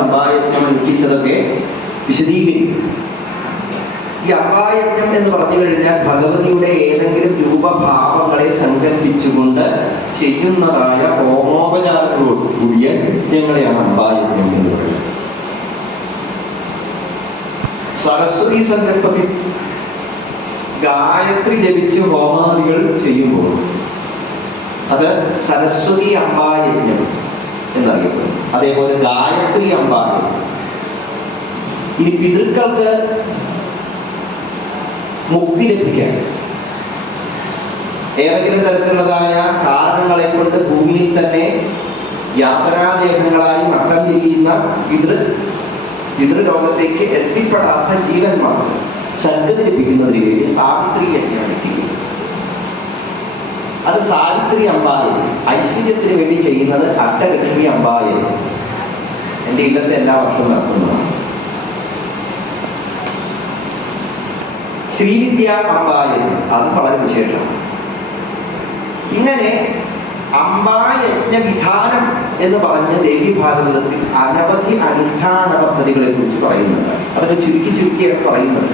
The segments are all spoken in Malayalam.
അമ്പായജ്ഞം അനുഷ്ഠിച്ചതൊക്കെ വിശദീകരിക്കും. ഈ അമ്പായജ്ഞം എന്ന് പറഞ്ഞു കഴിഞ്ഞാൽ ഭഗവതിയുടെ ഏതെങ്കിലും രൂപഭാവങ്ങളെ സങ്കല്പിച്ചുകൊണ്ട് ചെയ്യുന്നതായ ഹോമോപചാരങ്ങളോട് കൂടിയ യജ്ഞങ്ങളെയാണ് അമ്പായജ്ഞം എന്ന് പറയുന്നത്. സരസ്വതി സങ്കല്പത്തിൽ ഗായത്രി ജപിച്ച് ഹോമാദികൾ ചെയ്യുമ്പോൾ അത് സരസ്വതി അമ്പായജ്ഞം എന്നറിയപ്പെടുന്നു. അതേപോലെ ഗായത്രി അമ്പായജ്ഞം. ഇനി പിതൃക്കൾക്ക് മുക്തി ലഭിക്കാൻ ഏതെങ്കിലും തരത്തിലുള്ളതായ കാരണങ്ങളെ കൊണ്ട് ഭൂമിയിൽ തന്നെ യാത്രാദേഹങ്ങളായി മട്ടം തിരിയുന്ന പിതൃലോകത്തേക്ക് എത്തിപ്പെടാത്ത ജീവന്മാർക്ക് സദ്ഗതി ലഭിക്കുന്നതിന് വേണ്ടി സാവിത്രി യജ്ഞം എത്തിക്കുന്നു. അത് സാവിത്രി അമ്പായജ്ഞം. ഐശ്വര്യത്തിന് വേണ്ടി ചെയ്യുന്നത് അഷ്ടലക്ഷ്മി അമ്പായജ്ഞം. എൻ്റെ ഇല്ലത്തെ എല്ലാ വർഷവും നടത്തുന്നതാണ്. ശ്രീവിദ്യ അമ്പായജ്ഞം, അത് വളരെ വിശേഷമാണ്. ഇങ്ങനെ അമ്പായജ്ഞ വിധാനം എന്ന് പറഞ്ഞ ദേവി ഭാഗവതത്തിൽ അനവധി അനുഷ്ഠാന പദ്ധതികളെ കുറിച്ച് പറയുന്നുണ്ട്. അതൊക്കെ ചുരുക്കിയാണ് പറയുന്നത്.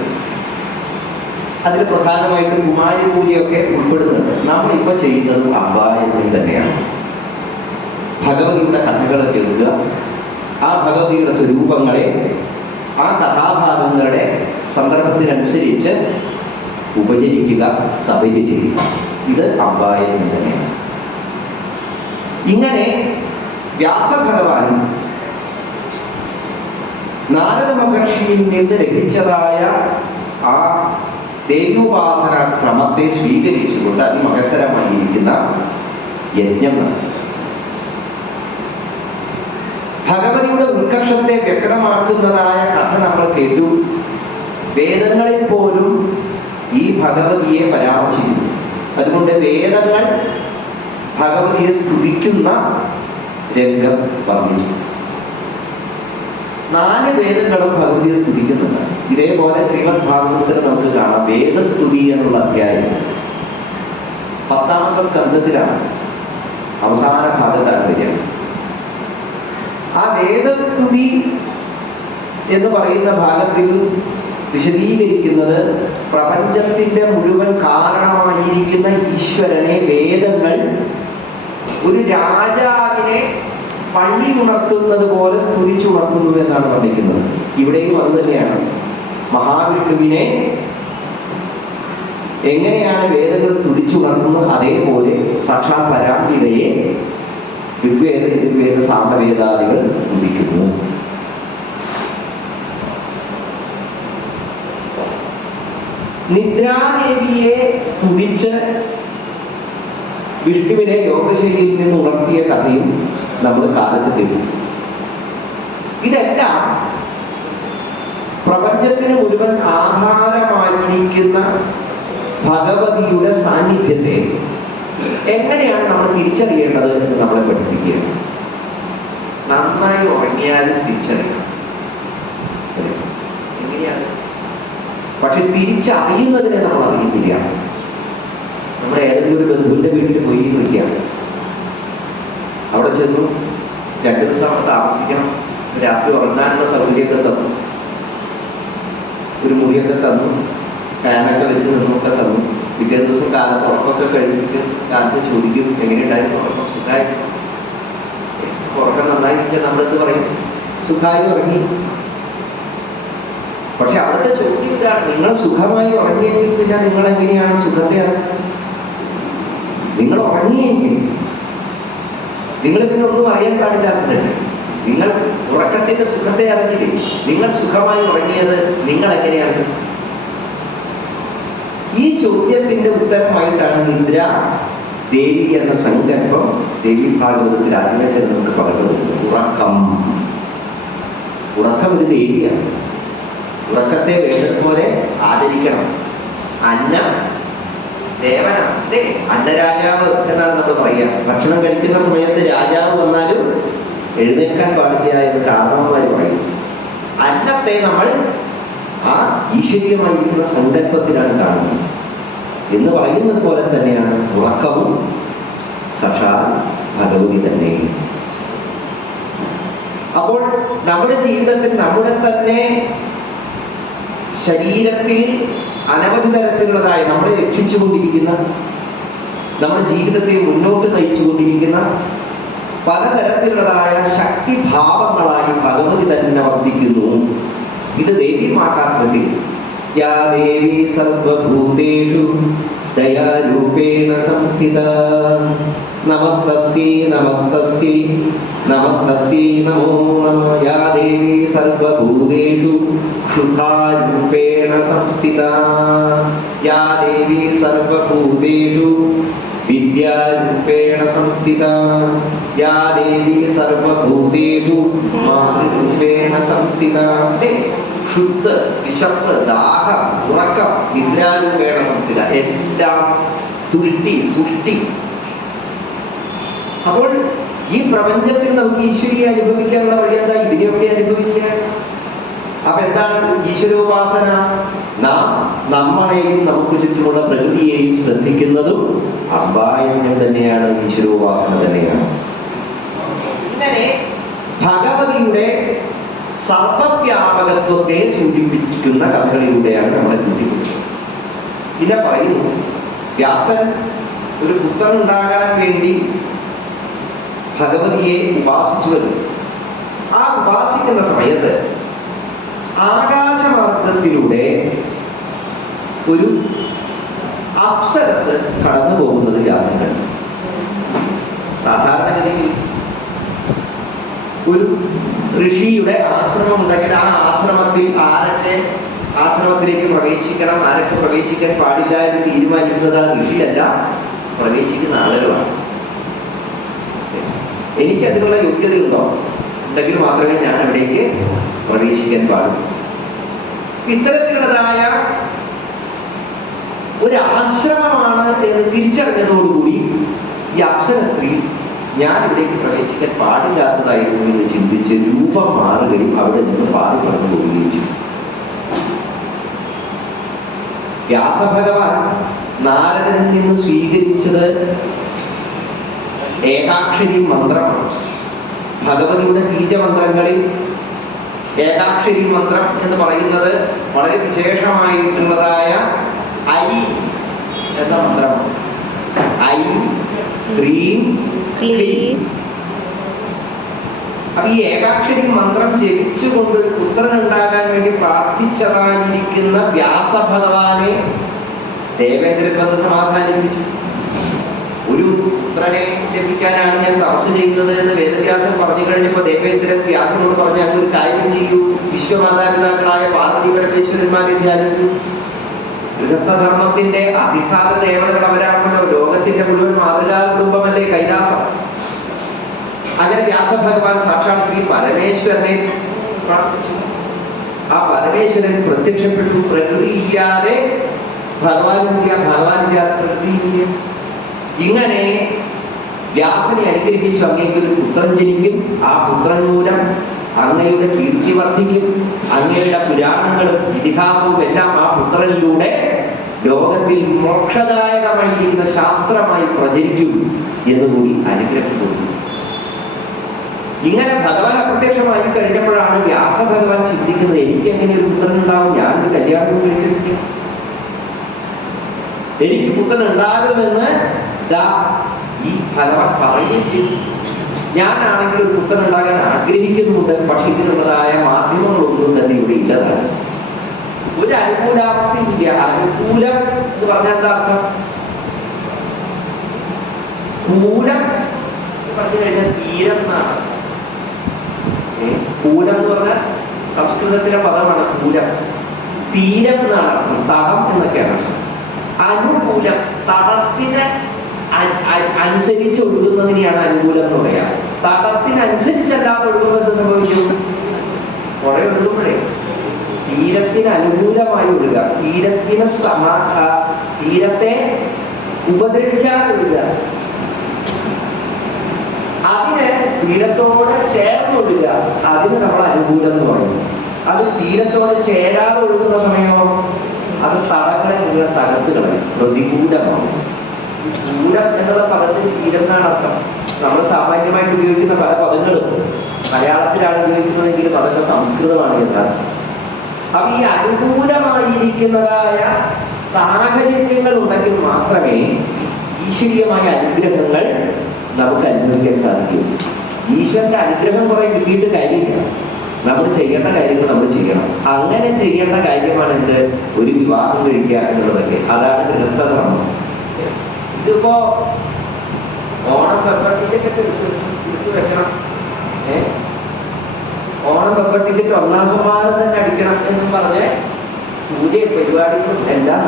അതിൽ പ്രധാനമായിട്ടും കുമാരി പൂജയൊക്കെ ഉൾപ്പെടുന്നുണ്ട്. നമ്മളിപ്പോ ചെയ്യുന്നത് അമ്പായജ്ഞം തന്നെയാണ്. ഭഗവതിയുടെ കഥകൾ കേൾക്കുക, ആ ഭഗവതിയുടെ സ്വരൂപങ്ങളെ ആ കഥാഭാഗങ്ങളുടെ സന്ദർഭത്തിനനുസരിച്ച് ഉപചരിക്കുക, സഭയിൽ ചെയ്യുക. ഇത് അമ്പായജ്ഞം തന്നെയാണ്. ഇങ്ങനെ വ്യാസഭഗവാൻ നാരദ മഹർഷിയിൽ നിന്ന് ലഭിച്ചതായ ആ ദേവോപാസന ക്രമത്തെ സ്വീകരിച്ചുകൊണ്ട് അതിമഹത്തരമായിരിക്കുന്ന യജ്ഞം നടത്തി. ഭഗവതിയുടെ ഉത്കർഷത്തെ വ്യക്തമാക്കുന്നതായ കഥ നമ്മൾ കേട്ടു. വേദങ്ങളിൽ പോലും ഈ ഭഗവതിയെ പരാമർശിക്കുന്നു. അതുകൊണ്ട് വേദങ്ങൾ ഭഗവതിയെ സ്തുതിക്കുന്ന രംഗം വർണ്ണിച്ചു. 4 വേദങ്ങളും ഭഗവതിയെ സ്തുതിക്കുന്നുണ്ട്. ഇതേപോലെ ശ്രീമദ് ഭാഗവതത്തിൽ നമുക്ക് കാണാം വേദസ്തുതി എന്നുള്ള അധ്യായം 10ാമത്തെ സ്കന്ധത്തിലാണ്, അവസാന ഭാഗത്താണ് വരിക. ആ വേദസ്തുതി എന്ന് പറയുന്ന ഭാഗത്തിൽ വിശദീകരിക്കുന്നത് പ്രപഞ്ചത്തിന്റെ മുഴുവൻ കാരണമായിരിക്കുന്ന ഈശ്വരനെ വേദങ്ങൾ ഒരു രാജാവിനെ പള്ളി ഉണർത്തുന്നത് പോലെ സ്തുതിച്ചുണർത്തുന്നു എന്നാണ് പഠിക്കുന്നത്. ഇവിടെയും അത് തന്നെയാണ്. മഹാവിഷ്ണുവിനെ എങ്ങനെയാണ് വേദങ്ങൾ സ്തുതിച്ചുണർത്തുന്നത്, അതേപോലെ സാക്ഷാൽ പരാംബികയെ ഋഗ്വേദ യജുർവേദ സാമവേദാദികൾ സ്തുതിക്കുന്നു. നിദ്രാദേവിയെ സ്തുതിച്ച് വിഷ്ണുവിനെ യോഗശൈലിയിൽ നിന്ന് ഉണർത്തിയ കഥയും നമ്മൾ കാലത്ത് കേട്ടു. ഇതെല്ലാം പ്രപഞ്ചത്തിന് മുഴുവൻ ആധാരമായിരിക്കുന്ന ഭഗവതിയുടെ സാന്നിധ്യത്തെ എങ്ങനെയാണ് നമ്മൾ തിരിച്ചറിയേണ്ടത് എന്ന് നമ്മളെ പഠിപ്പിക്കുകയാണ്. നന്നായി ഉറങ്ങിയാലും തിരിച്ചറിയണം. എങ്ങനെയാണ്? പക്ഷെ തിരിച്ചറിയുന്നതിനെ നമ്മൾ അറിയുന്നില്ല. നമ്മുടെ ഏതെങ്കിലും ഒരു ബന്ധുവിന്റെ വീട്ടിൽ പോയി വയ്ക്കാം, അവിടെ ചെന്നു 2 ദിവസം അവിടെ താമസിക്കണം, രാത്രി ഉറങ്ങാനുള്ള സൗകര്യമൊക്കെ തന്നു, ഒരു മുറിയൊക്കെ തന്നു, ഫാനൊക്കെ വെച്ച് നിന്നൊക്കെ തന്നു. പിറ്റേ ദിവസം കാലത്ത് ഉറക്കമൊക്കെ കഴിഞ്ഞിട്ട് കാലത്ത് ചോദിക്കും എങ്ങനെയുണ്ടായിരുന്നു ഉറക്കം, സുഖമായിരുന്നു. ഉറക്കം നന്നായിരിച്ചാൽ നമ്മളെന്ത് പറയും? സുഖമായി ഉറങ്ങി. പക്ഷെ അവിടുത്തെ ചോദ്യം ഇതാണ്, നിങ്ങൾ സുഖമായി ഉറങ്ങിയെങ്കിൽ പിന്നെ നിങ്ങൾ എങ്ങനെയാണ് സുഖത്തെ അറിയുന്നത്? നിങ്ങൾ ഉറങ്ങിയെങ്കിൽ നിങ്ങൾ പിന്നെ ഒന്നും അറിയാൻ പാടില്ലാത്തതല്ലേ. നിങ്ങൾ ഉറക്കത്തിന്റെ സുഖത്തെ അറിഞ്ഞില്ലേ? നിങ്ങൾ സുഖമായി ഉറങ്ങിയത് നിങ്ങൾ എങ്ങനെയാണ്? ഈ ചോദ്യത്തിന്റെ ഉത്തരമായിട്ടാണ് നിദ്ര ദേവി എന്ന സങ്കല്പം ദേവി ഭാഗവതത്തിൽ ആദ്യമായിട്ട് നമുക്ക് പറഞ്ഞു. ഉറക്കം ഒരു ദേവിയാണ്. ഉറക്കത്തെ വേണ്ടതുപോലെ ആദരിക്കണം. അന്ന ദേവനാണ്, അല്ലേ? അന്നരാജാവ് എന്നാണ് നമ്മൾ പറയുക. ഭക്ഷണം കഴിക്കുന്ന സമയത്ത് രാജാവ് വന്നാലും എഴുന്നേൽക്കാൻ പാടില്ല എന്ന് കാരണവന്മാർ പറയും. അന്നത്തെ നമ്മൾ ആ ഈശ്വരീയമായിരിക്കുന്ന സങ്കല്പത്തിലാണ് കാണുന്നത് എന്ന് പറയുന്നത് പോലെ തന്നെയാണ് ഉറക്കവും സാക്ഷാൽ ഭഗവതി തന്നെ. അപ്പോൾ നമ്മുടെ ജീവിതത്തിൽ നമ്മുടെ തന്നെ ശരീരത്തിൽ അനവധി തരത്തിലുള്ളതായ നമ്മളെ രക്ഷിച്ചുകൊണ്ടിരിക്കുന്ന, നമ്മുടെ ജീവിതത്തെ മുന്നോട്ട് നയിച്ചുകൊണ്ടിരിക്കുന്ന പലതരത്തിലുള്ളതായ ശക്തിഭാവങ്ങളായി ഭഗവതി തന്നെ വർദ്ധിക്കുന്നു. ഇത് ദേവീമാതാക്കളുടെ യാ ദേവി സർവഭൂതേഷു ദയാരൂപേണ സംസ്ഥിത നമസ്തസ്യൈ നമസ്തസ്യൈ നമസ്തസ്യൈ നമോ നമഃ. യാ ദേവി സർവഭൂതേഷു സുഖാരൂപേണ സംസ്ഥിത യാ ദേവി സർവഭൂതേഷു വിദ്യാരൂപേണ സംസ്ഥിത യാ ദേവി സർവഭൂതേഷു മാതൃരൂപേണ സംസ്ഥിത. ശുദ്ധ, വിശപ്പ്, ദാഹം, ഉറക്കം, നിദ്രാരൂപേണ സംസ്ഥിത, എല്ലാം തുഷ്ടി. അപ്പോൾ ഈ പ്രപഞ്ചത്തിൽ നമുക്ക് ഈശ്വരിയെ അനുഭവിക്കാനുള്ള വഴി എന്താ? ഇതിനെയൊക്കെ അനുഭവിക്കാൻ. അപ്പൊ എന്താണ് ഈശ്വരോപാസന? നാം നമ്മളെയും നമുക്ക് ചുറ്റുമുള്ള പ്രകൃതിയെയും ശ്രദ്ധിക്കുന്നതും അമ്പായങ്ങൾ തന്നെയാണ്, ഈശ്വരോപാസന തന്നെയാണ്. ഇങ്ങനെ ഭഗവതിയുടെ സർവവ്യാപകത്വത്തെ സൂചിപ്പിക്കുന്ന കഥകളിലൂടെയാണ് നമ്മളെ കൂട്ടിക്കുന്നത്. പിന്നെ പറയുന്നു, വ്യാസൻ ഒരു പുത്രൻ ഉണ്ടാകാൻ വേണ്ടി ഭഗവതിയെ ഉപാസിച്ചു വരുന്നു. ആ ഉപാസിക്കുന്ന സമയത്ത് ആകാശമാർഗത്തിലൂടെ ഒരു അപ്സരസ് കടന്നു പോകുന്നത് വ്യാസൻ കണ്ടു. സാധാരണഗതിയിൽ ഒരു ഋഷിയുടെ ആശ്രമം ഉണ്ടെങ്കിൽ ആ ആശ്രമത്തിൽ ആരൊക്കെ ആശ്രമത്തിലേക്ക് പ്രവേശിക്കണം, ആരൊക്കെ പ്രവേശിക്കാൻ പാടില്ല എന്ന് തീരുമാനിക്കുന്നത് ആ ഋഷിയല്ല, പ്രവേശിക്കുന്ന ആളുകളാണ്. എനിക്ക് അതിനുള്ള യോഗ്യതയുണ്ടോ? ഉണ്ടെങ്കിൽ മാത്രമേ ഞാൻ അവിടേക്ക് പ്രവേശിക്കാൻ പാടുള്ളൂ. ഇത്തരത്തിലുള്ളതായ ഒരു ആശ്രമമാണ് എന്ന് തിരിച്ചറിഞ്ഞതോടുകൂടി ഈ അപ്സര സ്ത്രീ ഞാൻ ഇവിടേക്ക് പ്രവേശിക്കാൻ പാടില്ലാത്തതായിരുന്നു എന്ന് ചിന്തിച്ച് രൂപം മാറുകയും അവിടെ നിന്ന് പാടി പറഞ്ഞു പോവുകയും ചെയ്തു. വ്യാസഭഗവാൻ നാരദനിൽ നിന്ന് സ്വീകരിച്ചത് ഏകാക്ഷരി മന്ത്രമാണ്. ഭഗവതിയുടെ ബീജമന്ത്രങ്ങളിൽ ഏകാക്ഷരി മന്ത്രം എന്ന് പറയുന്നത് വളരെ വിശേഷമായിട്ടുള്ളതായ ഐ എന്ന മന്ത്രമാണ്. ഐ ക്രീം ക്ലീം. അപ്പൊ ഈ ഏകാക്ഷരി മന്ത്രം ജപിച്ചുകൊണ്ട് പുത്രൻ ഉണ്ടാകാൻ വേണ്ടി പ്രാർത്ഥിച്ചതായിരിക്കുന്ന വ്യാസഭഗവാനെ ദേവേന്ദ്രൻ വന്ന് സമാധാനിപ്പിച്ചു. ഒരു പുത്രനെ ജപിക്കാനാണ് ഞാൻ തപസ് ചെയ്യുന്നത് എന്ന് വേദവ്യാസൻ പറഞ്ഞു കഴിഞ്ഞപ്പോ ദേവേന്ദ്രൻ വ്യാസനോട് പറഞ്ഞ ഒരു കാര്യം ചെയ്യൂ, വിശ്വമാതാപിതാക്കളായ പാർവതി പരമേശ്വരന്മാരെ ധ്യാനിക്കൂ. ഗൃഹസ്ഥധർമ്മത്തിന്റെ അധിഷ്ഠാത ദേവതകൾ അവരാണല്ലോ. ലോകത്തിന്റെ മുഴുവൻ മാതൃകാ കുടുംബമല്ലേ കൈലാസം. അങ്ങനെ വ്യാസഭഗവാൻ സാക്ഷാൽ ശ്രീ പരമേശ്വരനെ പ്രാർത്ഥിച്ചു. ആ പരമേശ്വരൻ പ്രത്യക്ഷപ്പെട്ടു. പ്രകൃതി ഇല്ലാതെ ഭഗവാനില്ല, ഭഗവാനില്ലാതെ പ്രകൃതിയില്ല. ഇങ്ങനെ വ്യാസനെ അനുഗ്രഹിച്ചു. അങ്ങേക്ക് ഒരു പുത്രൻ ജനിക്കും. ആ പുത്രൻ മൂലം അങ്ങയുടെ കീർത്തി വർദ്ധിക്കും. അങ്ങയുടെ പുരാണങ്ങളും ഇതിഹാസവും എല്ലാം ആ പുത്രനിലൂടെ ലോകത്തിൽ മോക്ഷദായകമായിരിക്കുന്ന ശാസ്ത്രമായി പ്രചരിക്കും എന്നുകൂടി അനുഗ്രഹം കൊടുത്തു. ഇങ്ങനെ ഭഗവാൻ അപ്രത്യക്ഷമായി കഴിഞ്ഞപ്പോഴാണ് വ്യാസഭഗവാൻ ചിന്തിക്കുന്നത്, എനിക്ക് എങ്ങനെ ഒരു പുത്രൻ ഉണ്ടാവും? ഞാനൊരു കല്യാണം കഴിച്ചിട്ടില്ല, എനിക്ക് പുത്രൻ ഉണ്ടാകുമെന്ന് ഈ ഭഗവാൻ പറയുകയും ചെയ്തു. ഞാനാണെങ്കിൽ ഒരു പുത്രൻ ഉണ്ടാകാൻ ആഗ്രഹിക്കുന്നുണ്ട്. പക്ഷെ ഇതിനുള്ളതായ മാധ്യമങ്ങളൊന്നും തന്നെ ഇവിടെ ഇല്ലതാണ്. ഒരു അനുകൂലാവസ്ഥയും ഇല്ല. അനുകൂലം എന്ന് പറഞ്ഞാൽ എന്താ അർത്ഥം? കൂലം എന്ന് പറഞ്ഞു കഴിഞ്ഞാൽ തീരം എന്നാണ്. കൂലം എന്ന് പറഞ്ഞാൽ സംസ്കൃതത്തിലെ പദമാണ് കൂലം. തീരം എന്നാണ് അർത്ഥം. തടം എന്നൊക്കെയാണ്. അനുകൂലം തടത്തിന് അനുസരിച്ച് ഒഴുകുന്നതിനെയാണ് അനുകൂലം എന്ന് പറയാം. തടത്തിനനുസരിച്ചല്ലാതെ ഒഴുകുമ്പോൾ എന്ത് സംഭവിക്കും? കുറെ ഒഴുകുമ്പോഴേ തീരത്തിന് അനുകൂലമായി ഒഴുകുക, തീരത്തെ ഉപദ്രവിക്കാതെ ഒഴുകുക, അതിന് തീരത്തോട് ചേർന്ന് ഒഴുകുക, അതിന് നമ്മൾ അനുകൂലം എന്ന് പറയുന്നു. അത് തീരത്തോട് ചേരാതെ ഒഴുകുന്ന സമയമോ അത് തടങ്ങളെ മുഴുവൻ തകർത്ത് കളയും, പ്രതികൂലമാണ്. കൂലം എന്നുള്ള പദത്തിന് തീരം എന്നാണ് അർത്ഥം. നമ്മൾ സാമാന്യമായിട്ട് ഉപയോഗിക്കുന്ന പല പദങ്ങളും മലയാളത്തിലാണ് ഉപയോഗിക്കുന്നതെങ്കിലും അതൊക്കെ സംസ്കൃതമാണ് യഥാർത്ഥം. അപ്പൊ ഈ അനുകൂലമായിരിക്കുന്നതായ സാഹചര്യങ്ങൾ ഉണ്ടെങ്കിൽ മാത്രമേ ഈശ്വരീയമായ അനുഗ്രഹങ്ങൾ നമുക്ക് അനുഭവിക്കാൻ സാധിക്കൂ. ഈശ്വരന്റെ അനുഗ്രഹം കുറെ കിട്ടിയിട്ട് കാര്യമില്ല. നമ്മൾ ചെയ്യേണ്ട കാര്യങ്ങൾ നമ്മൾ ചെയ്യണം. അങ്ങനെ ചെയ്യേണ്ട കാര്യമാണ് എന്ത്? ഒരു വിവാഹം കഴിക്കുക എന്നുള്ളതൊക്കെ. അതാണ് ഗൃഹസ്ഥധർമ്മം. ഇതിപ്പോ ഓണം പെപ്പർ ടിക്കറ്റ് എടുത്തു വെക്കണം. ഓണം പെപ്പർ ടിക്കറ്റ് 1ാം സമ്മാനം തന്നെ അടിക്കണം എന്നും പറഞ്ഞ് പൂജ പരിപാടികളും എല്ലാം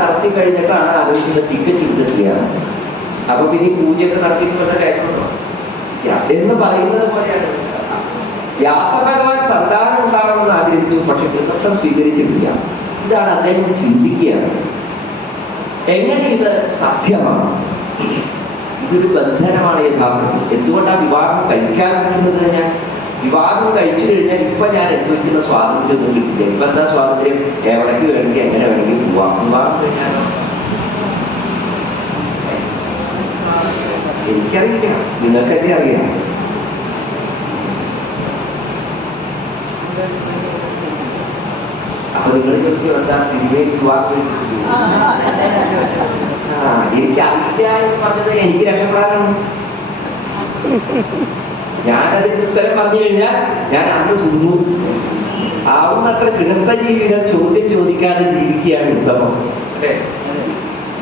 നടത്തി കഴിഞ്ഞിട്ടാണ് ആലോചിക്കുന്ന ടിക്കറ്റ് എടുത്തിട്ടില്ല. അപ്പൊ പിന്നെ പൂജയൊക്കെ നടത്തിയിട്ടുള്ള കാര്യമുണ്ടോ എന്ന് പറയുന്നത് പോലെയാണ്. വ്യാസഭഗവാൻ സന്താനം ഉണ്ടാകണമെന്ന് ആഗ്രഹിച്ചു, പക്ഷെ ഗൃഹസ്ഥം സ്വീകരിച്ചിട്ടില്ല. ഇതാണ് അദ്ദേഹം ചിന്തിക്കുകയാണ്. എങ്ങനെ ഇത് സാധ്യമാണ്? ഇതൊരു ബന്ധനമാണ് യഥാർത്ഥത്തിൽ. എന്തുകൊണ്ടാണ് വിവാഹം കഴിക്കാതിരിക്കുന്നത്? ഞാൻ വിവാഹം കഴിച്ചു കഴിഞ്ഞാൽ ഇപ്പൊ ഞാൻ അനുഭവിക്കുന്ന സ്വാതന്ത്ര്യം ഒന്നും കിട്ടില്ല. ഇപ്പൊ എന്താ സ്വാതന്ത്ര്യം? എവിടേക്ക് വേണമെങ്കിൽ എങ്ങനെ വേണമെങ്കിൽ പോവാം. വിവാഹം കഴിഞ്ഞാലോ എനിക്കറിയില്ല, നിങ്ങൾക്കെന്നെ അറിയാം. അപ്പൊ നിങ്ങൾ ചോദിക്കും എന്താ തിരികെ വിവാഹം? എനിക്കറിയില്ല എന്ന് പറഞ്ഞത് എനിക്ക് രക്ഷപ്പെടാനാണ്. ഞാനതിന് ഉത്തരം പറഞ്ഞു കഴിഞ്ഞാൽ ഞാൻ അന്ന് തിന്നു. ആവുന്നത്ര ഗൃഹസ്ഥ ജീവികൾ ചോദ്യം ചോദിക്കാതെ ജീവിക്കുകയാണ് ഉത്തമം. അല്ലേ?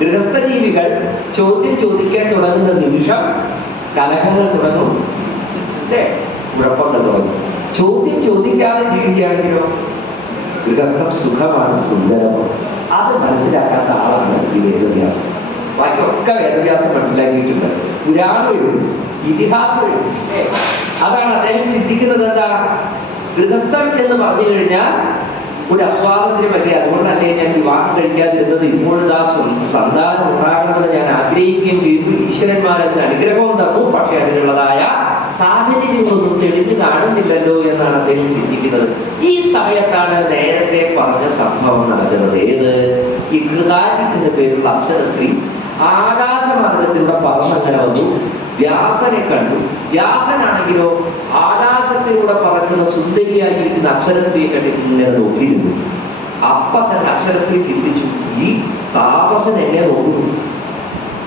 ഗൃഹസ്ഥ ജീവികൾ ചോദ്യം ചോദിക്കാൻ തുടങ്ങുന്ന നിമിഷം കലഹങ്ങൾ തുടങ്ങും, അല്ലേ? കുഴപ്പങ്ങൾ തുടങ്ങും. ചോദ്യം ചോദിക്കാതെ ജീവിക്കുകയാണെങ്കിലോ ഗൃഹസ്ഥം സുഖമാണ്, സുന്ദരമാണ്. അത് മനസ്സിലാക്കാത്ത ആളാണ് ഈ വേദവ്യാസം. ബാക്കിയൊക്കെ വേദവ്യാസം മനസ്സിലാക്കിയിട്ടുണ്ട്. പുരാണം എഴുതും, ഇതിഹാസം എഴുതും. അതാണ് അദ്ദേഹം ചിന്തിക്കുന്നത്. എന്താ ഗൃഹസ്ഥം എന്ന് പറഞ്ഞു കഴിഞ്ഞാൽ ഒരു അസ്വാതന്ത്ര്യമല്ലേ. അതുകൊണ്ടല്ലേ ഞാൻ വിവാഹം കഴിക്കാതിരുന്നത്. ഇപ്പോഴാ സന്താനം ഉണ്ടാകണമെന്ന് ഞാൻ ആഗ്രഹിക്കുകയും ചെയ്തു. ഈശ്വരന്മാരെന്ന് അനുഗ്രഹവും തന്നു. പക്ഷെ അതിനുള്ളതായ സാഹചര്യങ്ങളൊന്നും തെളിഞ്ഞു കാണുന്നില്ലല്ലോ എന്നാണ് അദ്ദേഹം ചിന്തിക്കുന്നത്. ഈ സമയത്താണ് നേരത്തെ പറഞ്ഞ സംഭവം നടക്കുന്നത്. ഏത്? ഈ കൃതാചിത്തിന്റെ പേരുള്ള അപ്സര സ്ത്രീ ആകാശമാർഗത്തിലൂടെ പറന്നങ്ങനെ വന്നു. വ്യാസനെ കണ്ടു. വ്യാസനാണെങ്കിലോ ആകാശത്തിലൂടെ പറക്കുന്ന സുന്ദരിയായിരിക്കുന്ന അപ്സരസ്ത്രീയെ കണ്ടിട്ട് ഇങ്ങനെ നോക്കിയിരുന്നു. അപ്പൊ തന്നെ അപ്സരസ്ത്രീ ചിന്തിച്ചു, ഈ താപസൻ എന്നെ നോക്കുന്നു.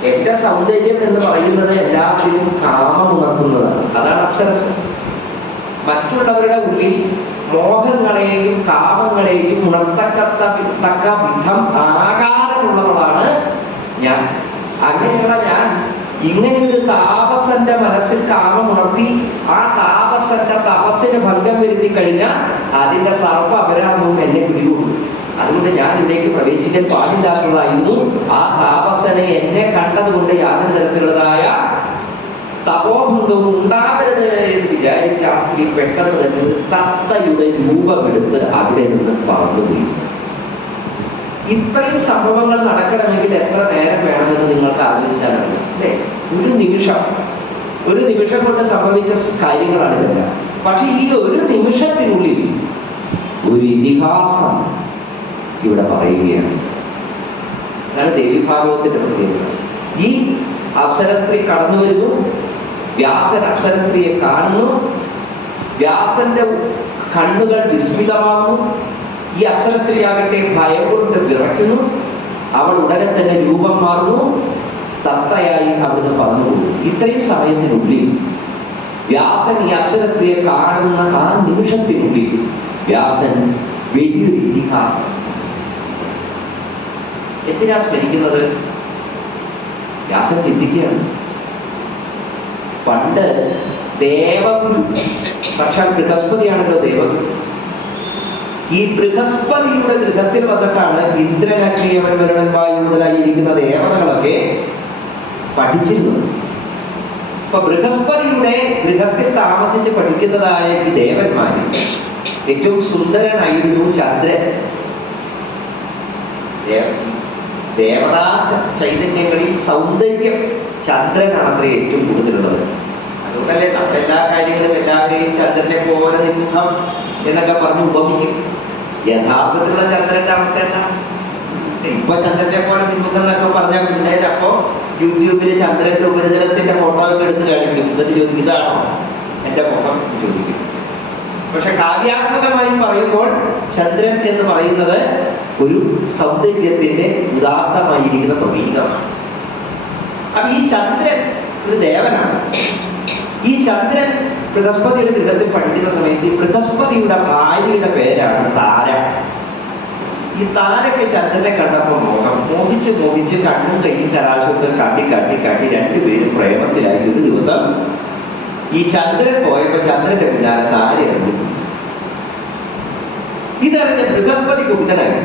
എന്റെ സൗന്ദര്യം എന്ന് പറയുന്നത് എല്ലാവരും കാമം ഉണർത്തുന്നതാണ്. അതാണ് അപ്സരസ്. മറ്റുള്ളവരുടെ ഉള്ളിൽ മോഹങ്ങളെയും കാമങ്ങളെയും ഉണർത്തക്കത്തക്ക വിധം ആകാരമുള്ളവളാണ് ഞാൻ. അങ്ങനെയുള്ള ഞാൻ ഇങ്ങനെയൊരു താപസന്റെ മനസ്സിൽ കാമമുണർത്തി ആ താപസന്റെ തപസ്സിന് ഭംഗം വരുത്തി കഴിഞ്ഞാൽ അതിന്റെ സർവ്വ അപരാധവും എന്നെ പിടികൂടും. അതുകൊണ്ട് ഞാൻ ഇതിലേക്ക് പ്രവേശിക്കാൻ പാടില്ലാത്തതായിരുന്നു. ആ താപസനെ എന്നെ കണ്ടതുകൊണ്ട് യാതൊരു തരത്തിലുള്ളതായ തപോഭംഗവും ഉണ്ടാവരുത് എന്ന് വിചാരിച്ച ആ സ്ത്രീ പെട്ടെന്ന് തന്നെ തത്തയുടെ രൂപമെടുത്ത് അവിടെ നിന്ന് പറന്നുപോയി. ഇത്രയും സംഭവങ്ങൾ നടക്കണമെങ്കിൽ എത്ര നേരം വേണമെന്ന് നിങ്ങൾക്ക് ആലോചിച്ചാൽ അറിയാം, അല്ലേ? ഒരു നിമിഷം കൊണ്ട് സംഭവിച്ച കാര്യങ്ങളാണ് ഇതെല്ലാം. പക്ഷെ ഈ ഒരു നിമിഷത്തിനുള്ളിൽ ഒരു ഇതിഹാസം ഇവിടെ പറയുകയാണ്. അതാണ് ദേവീഭാഗവത്തിന്റെ പ്രത്യേകത. ഈ അപ്സരസ്ത്രീ കടന്നു വരുന്നു. വ്യാസൻ അപ്സരസ്ത്രീയെ കാണുന്നു. വ്യാസന്റെ കണ്ണുകൾ വിസ്മിതമാകുന്നു. ഈ അപ്സരസ്ത്രീയാകട്ടെ ഭയം കൊണ്ട് വിറയ്ക്കുന്നു. അവൾ ഉടനെ തന്നെ രൂപം മാറുന്നു. തത്തയായി അവിടുന്ന് പറന്നുപോകുന്നു. ഇത്രയും സമയത്തിനുള്ളിൽ വ്യാസൻ ഈ അപ്സരസ്ത്രീയെ കാണുന്ന ആ നിമിഷത്തിനുള്ളിൽ വ്യാസൻ വലിയൊരു ഇതിഹാസം. എന്തിനാ സ്മരിക്കുന്നത്? വ്യാസൻ ചിന്തിക്കുകയാണ്. പണ്ട് ദേവഗുരു, സാക്ഷാൽ ബൃഹസ്പതിയാണല്ലോ ദേവഗുരു. ഈ ബൃഹസ്പതിയുടെ ഗൃഹത്തിൽ വന്നിട്ടാണ് ഇന്ദ്രൻ, അഗ്നി, യമൻ, വരുണൻ, വായു മുതലായിരിക്കുന്ന ദേവതകളൊക്കെ പഠിച്ചിരുന്നത്. അപ്പൊ ബൃഹസ്പതിയുടെ ഗൃഹത്തിൽ താമസിച്ച് പഠിക്കുന്നതായ ഈ ദേവന്മാരിൽ ഏറ്റവും സുന്ദരനായിരുന്നു ചന്ദ്രൻ. ദേവതാ ചൈതന്യങ്ങളിൽ സൗന്ദര്യം ചന്ദ്രനാണത്ര ഏറ്റവും കൂടുതലുള്ളത്. അതുകൊണ്ടല്ലേ നമ്മളെല്ലാ കാര്യങ്ങളും എല്ലാവരെയും ചന്ദ്രനെ പോലെ നിമുഖം എന്നൊക്കെ പറഞ്ഞ് ഉപമിക്കും. യഥാർത്ഥത്തിലുള്ള ചന്ദ്രന്റെ അവസ്ഥ എന്താ? ഇപ്പൊ ചന്ദ്രനെ പോലെ നിമുഖം എന്നൊക്കെ പറഞ്ഞാൽ പിന്നീട് അപ്പോ യൂട്യൂബില് ചന്ദ്രന്റെ ഉപരിതലത്തിന്റെ ഫോട്ടോ ഒക്കെ എടുത്ത് കാണിക്കും. എന്നിട്ട് ചോദിക്കും ഇതാണോ? എൻ്റെ മുഖം ചോദിക്കും. പക്ഷെ കാവ്യാത്മകമായി പറയുമ്പോൾ ചന്ദ്രൻ എന്ന് പറയുന്നത് ഒരു സൗന്ദര്യത്തിന്റെ ഉദാത്തമായിരിക്കുന്ന പ്രതീകമാണ്. അപ്പൊ ഈ ചന്ദ്രൻ ഒരു ദേവനാണ്. ഈ ചന്ദ്രൻ ബൃഹസ്പതിയുടെ ഗൃഹത്തിൽ പഠിക്കുന്ന സമയത്ത് ബൃഹസ്പതിയുടെ ഭാര്യയുടെ പേരാണ് താര. ഈ താരയ്ക്ക് ചന്ദ്രനെ കണ്ടപ്പോൾ മോഹിച്ച് കണ്ണും കൈയും കലാശമൊക്കെ കാട്ടി രണ്ടുപേരും പ്രേമത്തിലായി. ഒരു ദിവസം ഈ ചന്ദ്രൻ പോയപ്പോ ചന്ദ്രന്റെ പിന്നാലെ താര ഇറങ്ങി. ഇതറിഞ്ഞ ബൃഹസ്പതി കുണ്ടനായി.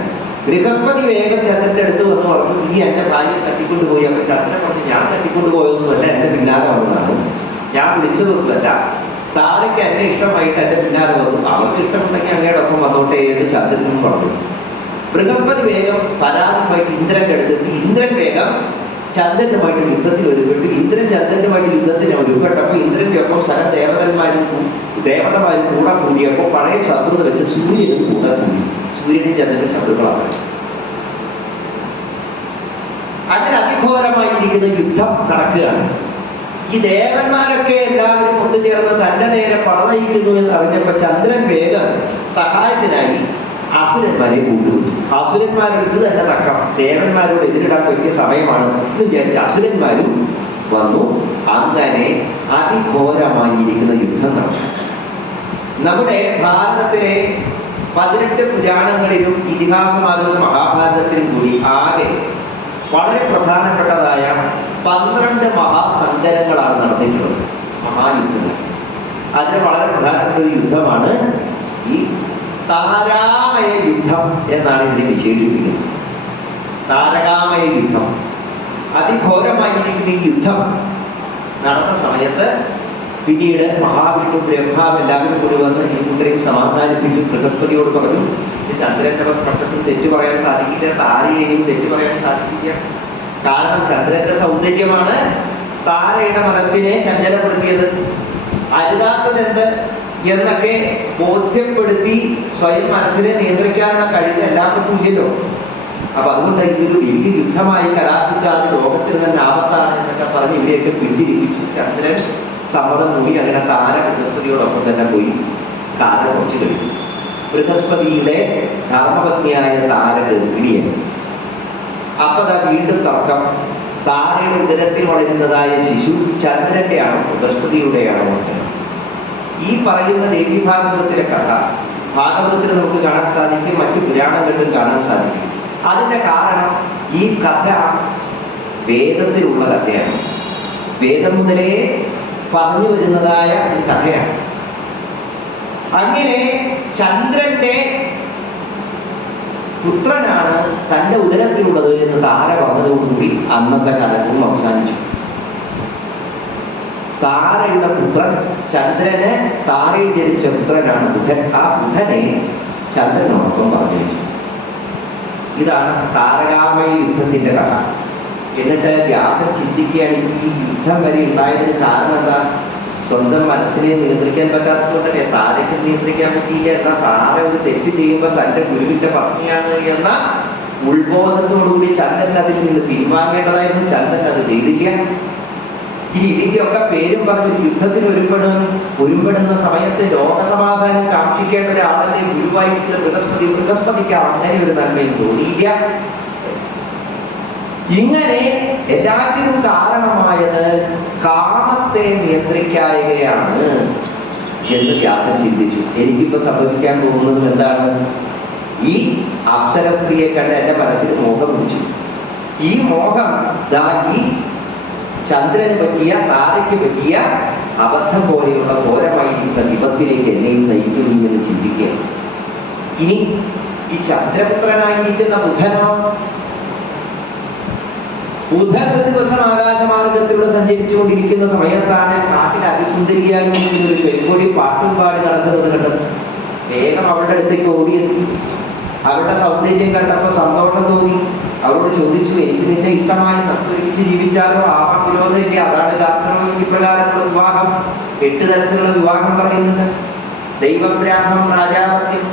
ബൃഹസ്പതി വേഗം ചന്ദ്രന്റെ അടുത്ത് വന്ന് പറഞ്ഞു, ഈ എന്റെ ഭാര്യ തട്ടിക്കൊണ്ടുപോയി. അപ്പൊ ചന്ദ്രൻ പറഞ്ഞു, ഞാൻ തട്ടിക്കൊണ്ടുപോയതൊന്നുമല്ല, എന്റെ പിന്നാലെ വന്നതാണ്, ഞാൻ വിളിച്ചതൊന്നുമല്ല. താരയ്ക്ക് എന്നെ ഇഷ്ടമായിട്ട് എന്റെ പിന്നാലെ വന്നു, അവർക്ക് ഇഷ്ടമുണ്ടെങ്കിൽ അങ്ങയുടെ ഒപ്പം വന്നോട്ടെ എന്ന് ചന്ദ്രനും പറഞ്ഞു. ബൃഹസ്പതി വേഗം പരാതിയുമായിട്ട് ഇന്ദ്രന്റെ അടുത്തെത്തി. ഇന്ദ്രൻ വേഗം ചന്ദ്രനുമായിട്ട് യുദ്ധത്തിൽ ഒരുപ്പെട്ടു. ഇന്ദ്രൻ ചന്ദ്രനുമായിട്ട് യുദ്ധത്തിന് ഒരുപ്പെട്ടപ്പോൾ ഇന്ദ്രന്റെ ഒപ്പം സകല ദേവതമാരും കൂടെ കൂടിയപ്പോൾ പഴയ ശത്രുത വെച്ച് സൂര്യനും കൂടെ കൂടി. സൂര്യനും ചന്ദ്രനും ശത്രുക്കളാണ്. അങ്ങനെ അതിഘോരമായിരിക്കുന്ന യുദ്ധം നടക്കുകയാണ്. ഈ ദേവന്മാരൊക്കെ എല്ലാവരും ഒത്തുചേർന്ന് തന്റെ നേരെ പടനയിക്കുന്നു എന്ന് അറിഞ്ഞപ്പോൾ ചന്ദ്രൻ വേഗം സഹായത്തിനായി അസുരന്മാരെ കൂട്ടുകൊണ്ടു. അസുരന്മാരെടുത്ത് തന്നെ തക്കം, ദേവന്മാരോട് എതിരിടാൻ പറ്റിയ സമയമാണ് എന്ന് വിചാരിച്ച് അസുരന്മാരും വന്നു. അങ്ങനെ അതിഘോരമായിരിക്കുന്ന യുദ്ധം നടന്നു. നമ്മുടെ ഭാരതത്തിലെ 18 പുരാണങ്ങളിലും ഇതിഹാസമാകുന്ന മഹാഭാരതത്തിലും കൂടി ആകെ വളരെ പ്രധാനപ്പെട്ടതായ 12 മഹാസങ്കരങ്ങളാണ് നടന്നിട്ടുള്ളത്, മഹായുദ്ധങ്ങൾ. അതിന് വളരെ പ്രധാനപ്പെട്ട ഒരു യുദ്ധമാണ് ഈ താരാമയ യുദ്ധം എന്നാണ് ഇതിനെ വിശേഷിപ്പിക്കുന്നത്. താരകാമയ യുദ്ധം. അതിഘോരമായിരിക്കുന്ന ഈ യുദ്ധം നടന്ന സമയത്ത് പിന്നീട് മഹാവിഷ്ണു ബ്രഹ്മാവ് എല്ലാവരും കൂടി വന്ന് ഈ കൂട്ടരെയും സമാധാനിപ്പിച്ചു. ബൃഹസ്പതിയോട് പറഞ്ഞു, ചന്ദ്രന്റെ പക്ഷത്തും തെറ്റു പറയാൻ സാധിക്കില്ല, താരയെയും തെറ്റു പറയാൻ സാധിക്കില്ല. കാരണം ചന്ദ്രന്റെ സൗന്ദര്യമാണ് താരയുടെ മനസ്സിനെ ചഞ്ചലപ്പെടുത്തിയത്. അരുതാത്തത് എന്ത് എന്നൊക്കെ ബോധ്യപ്പെടുത്തി സ്വയം മനസ്സിനെ നിയന്ത്രിക്കാനുള്ള കഴിവ് എല്ലാവർക്കും ഇല്ലല്ലോ. അപ്പൊ അതുകൊണ്ട് ഇതൊരു വലിയ യുദ്ധമായി കലാശിച്ചാൽ ലോകത്തിന് തന്നെ ആപത്താണ് എന്നൊക്കെ പറഞ്ഞ് ഇവരെയൊക്കെ പിന്തിരിപ്പിച്ചു. ചന്ദ്രൻ സമ്മതം കൂടി. അങ്ങനെ താര ബൃഹസ്പതിയോടൊപ്പം തന്നെ പോയി കാലം കുറച്ച് കഴിഞ്ഞു. ബൃഹസ്പതിയുടെ ധർമ്മപത്നിയായ താര ഗർഭിണിയായി. അപ്പതാ വീണ്ടും തർക്കം. താരയുടെ ഉദരത്തിൽ വളരുന്നതായ ശിശു ചന്ദ്രന്റെയാണോ ബൃഹസ്പതിയുടെയാണോ? ഈ പറയുന്ന ദേവി ഭാഗവതത്തിലെ കഥ ഭാഗവതത്തിൽ നമുക്ക് കാണാൻ സാധിക്കും, മറ്റു പുരാണങ്ങളിലും കാണാൻ സാധിക്കും. അതിന്റെ കാരണം ഈ കഥ വേദത്തിലുള്ള കഥയാണ്. വേദം മുതലേ പറഞ്ഞു വരുന്നതായ ഒരു കഥയാണ്. അങ്ങനെ ചന്ദ്രന്റെ പുത്രനാണ് തന്റെ ഉദരത്തിലുള്ളത് എന്ന് താര പറഞ്ഞതോടുകൂടി അന്നത്തെ കഥകളും അവസാനിച്ചു. താരയുടെ പുത്രൻ ചന്ദ്രന്, താരയിൽ ജനിച്ച പുത്രനാണ് ബുധൻ. ആ ബുധനെ ചന്ദ്രനോടൊപ്പം പറഞ്ഞു വെച്ചു. ഇതാണ് താരകാമയ യുദ്ധത്തിന്റെ കഥ. എന്നിട്ട് വ്യാസൻ ചിന്തിക്കുകയാണ്, ഈ യുദ്ധം വരെ ഉണ്ടായതിന് കാരണം എന്താ? സ്വന്തം മനസ്സിനെ നിയന്ത്രിക്കാൻ പറ്റാത്തതുകൊണ്ടല്ലേ. താരയ്ക്ക് നിയന്ത്രിക്കാൻ പറ്റിയില്ല. എന്നാൽ താര ഒരു തെറ്റ് ചെയ്യുമ്പോൾ തന്റെ ഗുരുവിന്റെ പത്നിയാണ് എന്ന ഉത്ബോധത്തോടുകൂടി ചന്ദ്രൻ അതിൽ നിന്ന് പിൻവാങ്ങേണ്ടതായിരുന്നു. ചന്ദ്രൻ അത് ചെയ്തില്ല. ഇനി ഇതിന്റെയൊക്കെ പേരും പറഞ്ഞൊരു യുദ്ധത്തിന് ഒരുപ്പെടുന്ന സമയത്ത് ലോകസമാധാനം കാക്ഷിക്കേണ്ട ഒരാളല്ലേ ഗുരുവായിട്ടുള്ള ബൃഹസ്പതി. ബൃഹസ്പതിക്ക് അങ്ങനെ ഒരു നന്മയും തോന്നിയില്ല. ഇങ്ങനെ എല്ലാറ്റിനും കാരണമായത് കാമത്തെ നിയന്ത്രിക്കായകയാണ് എന്ന് വ്യാസൻ ചിന്തിച്ചു. എനിക്കിപ്പോ സംഭവിക്കാൻ പോകുന്നതും എന്താണ്? ഈ അപ്സര സ്ത്രീയെ കണ്ട് എന്റെ മനസ്സിൽ മോഹം പിടിച്ചു. ഈ മോഹം ഈ ചന്ദ്രന് പറ്റിയ, താരയ്ക്ക് പറ്റിയ അബദ്ധം പോലെയുള്ള ഘോരമായിരിക്കുന്ന വിപത്തിലേക്ക് എന്നെയും നയിക്കുന്നു എന്ന് ചിന്തിക്കുക. ഇനി ഈ ചന്ദ്രപുത്രനായിരിക്കുന്ന ബുധനോ? ബുധൻ ഒരു ദിവസം ആകാശമാർഗത്തിലൂടെ സഞ്ചരിച്ചുകൊണ്ടിരിക്കുന്ന സമയത്താണ് കാട്ടിൽ അതിസുന്ദരിയായ ഒരു പെൺകൊടി പാട്ടും പാടി നടക്കുന്നത് കണ്ടത്. വേഗം അവളുടെ അടുത്തേക്ക് ഓടിയെത്തി. അവരുടെ സൗന്ദര്യം കണ്ടപ്പോൾ സന്തോഷം തോന്നി. അവരോട് ചോദിച്ചു, എനിക്ക് നിന്നെ ഇഷ്ടമായി, നമുക്ക് ഒരുമിച്ച് ജീവിച്ചാലോ? ആവാൻ വിരോധമില്ല. അതാണ് ഗാന്ധർവം. ഇപ്രകാരമുള്ള വിവാഹം 8 തരത്തിലുള്ള വിവാഹം പറയുന്നുണ്ട്. ദൈവബ്രാഹ്മം, രാജാവത്യം,